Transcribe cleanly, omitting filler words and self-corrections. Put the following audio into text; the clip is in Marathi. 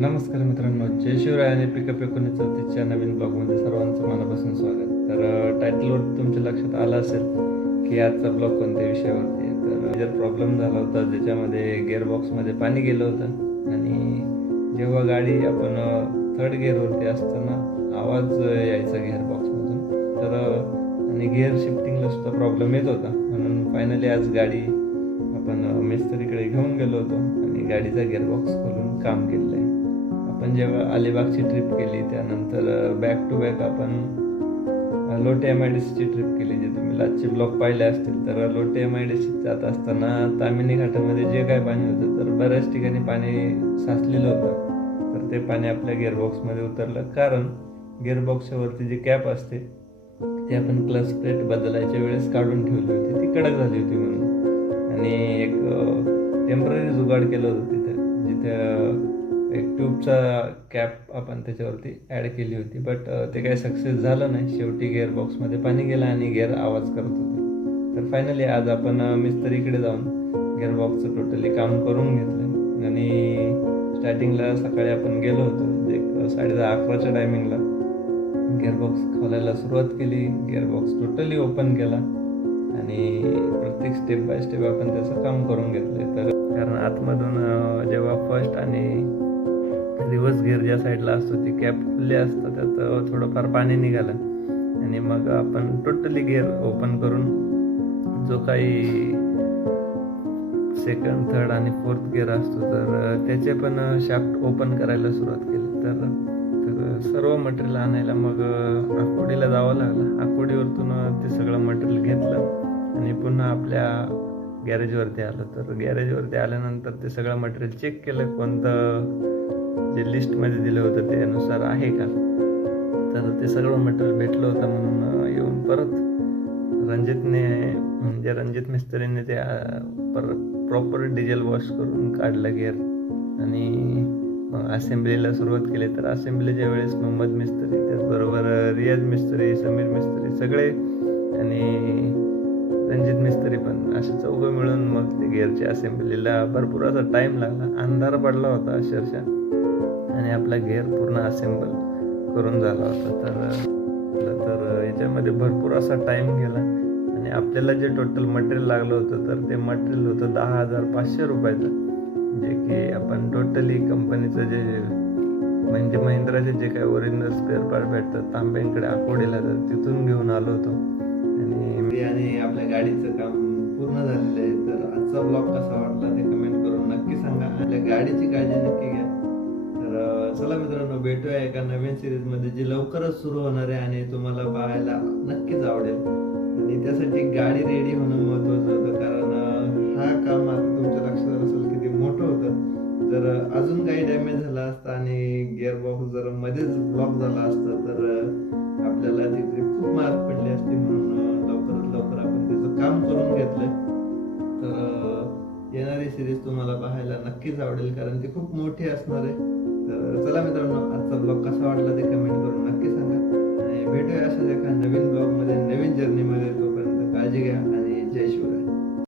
नमस्कार मित्रांनो, जय शिवराय आणि पिकअप 1934च्या नवीन ब्लॉगमध्ये सर्वांचं मनापासून स्वागत. तर टायटलवर तुमच्या लक्षात आलं असेल की आजचा ब्लॉग कोणत्या विषयावरती आहे. तर मेजर प्रॉब्लेम झाला होता, ज्याच्यामध्ये गिअरबॉक्समध्ये पाणी गेलं होतं आणि जेव्हा गाडी आपण थर्ड गिअरवरती असताना आवाज यायचा गिअरबॉक्समधून. तर आणि गिअर शिफ्टिंगला सुद्धा प्रॉब्लेम येत होता. म्हणून फायनली आज गाडी आपण मिस्त्रीकडे घेऊन गेलो होतो आणि गाडीचा गिअरबॉक्स खोलून काम केलेलं आहे. आपण जेव्हा अलिबागची ट्रिप केली, त्यानंतर बॅक टू बॅक आपण लोटे MIDCची ट्रिप केली, जे तुम्ही लास्टचे ब्लॉग पाहिले असतील. तर लोटे MIDC जात असताना तामिनी घाटामध्ये जे काय पाणी होतं, तर बऱ्याच ठिकाणी पाणी साचलेलं होतं. तर ते पाणी आपल्या गिअरबॉक्समध्ये उतरलं, कारण गिअरबॉक्सच्या वरती जी कॅप असते ती आपण क्लच प्लेट बदलायच्या वेळेस काढून ठेवली होती, ती कडक झाली होती म्हणून. आणि एक टेम्पररी जुगाड केलं होतं तिथं, जिथं एक ट्यूबचा कॅप आपण त्याच्यावरती ॲड केली होती. बट ते काही सक्सेस झालं नाही. शेवटी गिअरबॉक्समध्ये पाणी गेलं आणि गिअर आवाज करत होते. तर फायनली आज आपण मिस्त्रीकडे जाऊन गिअरबॉक्सचं टोटली काम करून घेतलं. आणि स्टार्टिंगला सकाळी आपण गेलो होतो, एक 10:30-11च्या टायमिंगला गिअरबॉक्स खोलायला सुरुवात केली. गिअरबॉक्स टोटली ओपन केला आणि प्रत्येक स्टेप बाय स्टेप आपण त्याचं काम करून घेतलं. तर कारण आतमधून जेव्हा फर्स्ट आणि रिव्हर्स गिअर ज्या साईडला असतो ती कॅप खुल्ली असतं, त्यात थोडंफार पाणी निघालं आणि मग आपण टोटली गिअर ओपन करून जो काही सेकंड, थर्ड आणि फोर्थ गिअर असतो, तर त्याचे पण शाफ्ट ओपन करायला सुरुवात केली. तर सर्व मटेरियल आणायला मग आकुर्डीला जावं लागलं. आकुर्डीवरतून ते सगळं मटेरियल घेतलं आणि पुन्हा आपल्या गॅरेजवरती आलं. तर गॅरेजवरती आल्यानंतर ते सगळं मटेरियल चेक केलं, कोणतं जे लिस्टमध्ये दिलं होतं त्यानुसार आहे का. तर ते सगळं मटेरियल भेटलं होतं. म्हणून येऊन परत रणजित मिस्त्रीने ते परत प्रॉपर डिझेल वॉश करून काढलं गिअर आणि मग असेंब्लीला सुरुवात केली. तर असेंब्लीच्या वेळेस मोहम्मद मिस्त्री, त्याचबरोबर रियाज मिस्त्री, समीर मिस्त्री सगळे आणि रणजित मिस्त्री पण, असे चौघं मिळून मग ते गिअरच्या असेंब्लीला भरपूर असा टाईम लागला. अंधार पडला होता अक्षरशः आणि आपला गिअर पूर्ण असेंबल करून झाला होता. तर याच्यामध्ये भरपूर असा टाईम गेला आणि आपल्याला जे टोटल मटेरियल लागलं होतं, तर ते मटेरियल होतं 10,500 रुपयाचं, जे की आपण टोटली कंपनीचं जे म्हणजे महिंद्राचे जे काही ओरिजिनल स्पेअर पार्ट भेटतात तांब्यांकडे आकुर्डीला, तर तिथून घेऊन आलो होतो. आणि आपल्या गाडीचं काम पूर्ण झालेलं आहे. तर आजचा ब्लॉग कसा वाटला ते कमेंट करून नक्की सांगा. आपल्या गाडीची काळजी नक्की घ्या. तर चला मित्रांनो, भेटूया एका नवीन सिरीजमध्ये, जी लवकरच सुरू होणार आहे आणि तुम्हाला पाहायला नक्कीच आवडेल. आणि त्यासाठी गाडी रेडी होणं महत्त्वाचं होतं, कारण हा काम आता तुमच्या लक्षात असेल किती मोठं होतं. जर अजून काही डॅमेज झाला असता आणि गिअरबॉक्स जर मध्येच ब्लॉक झाला असता, तर आपल्याला ती ट्रिप खूप महाग पडली असती. म्हणून लवकरात लवकर आपण त्याचं काम करून घेतलं. तर येणारी सिरीज तुम्हाला पाहायला नक्कीच आवडेल, कारण ती खूप मोठी असणार आहे. तर चला मित्रांनो, आजचा ब्लॉग कसा वाटला ते कमेंट करून नक्की सांगा आणि भेटूया अशाच एका नवीन ब्लॉगमध्ये, नवीन जर्नीमध्ये. तोपर्यंत काळजी घ्या आणि जय शिवराय.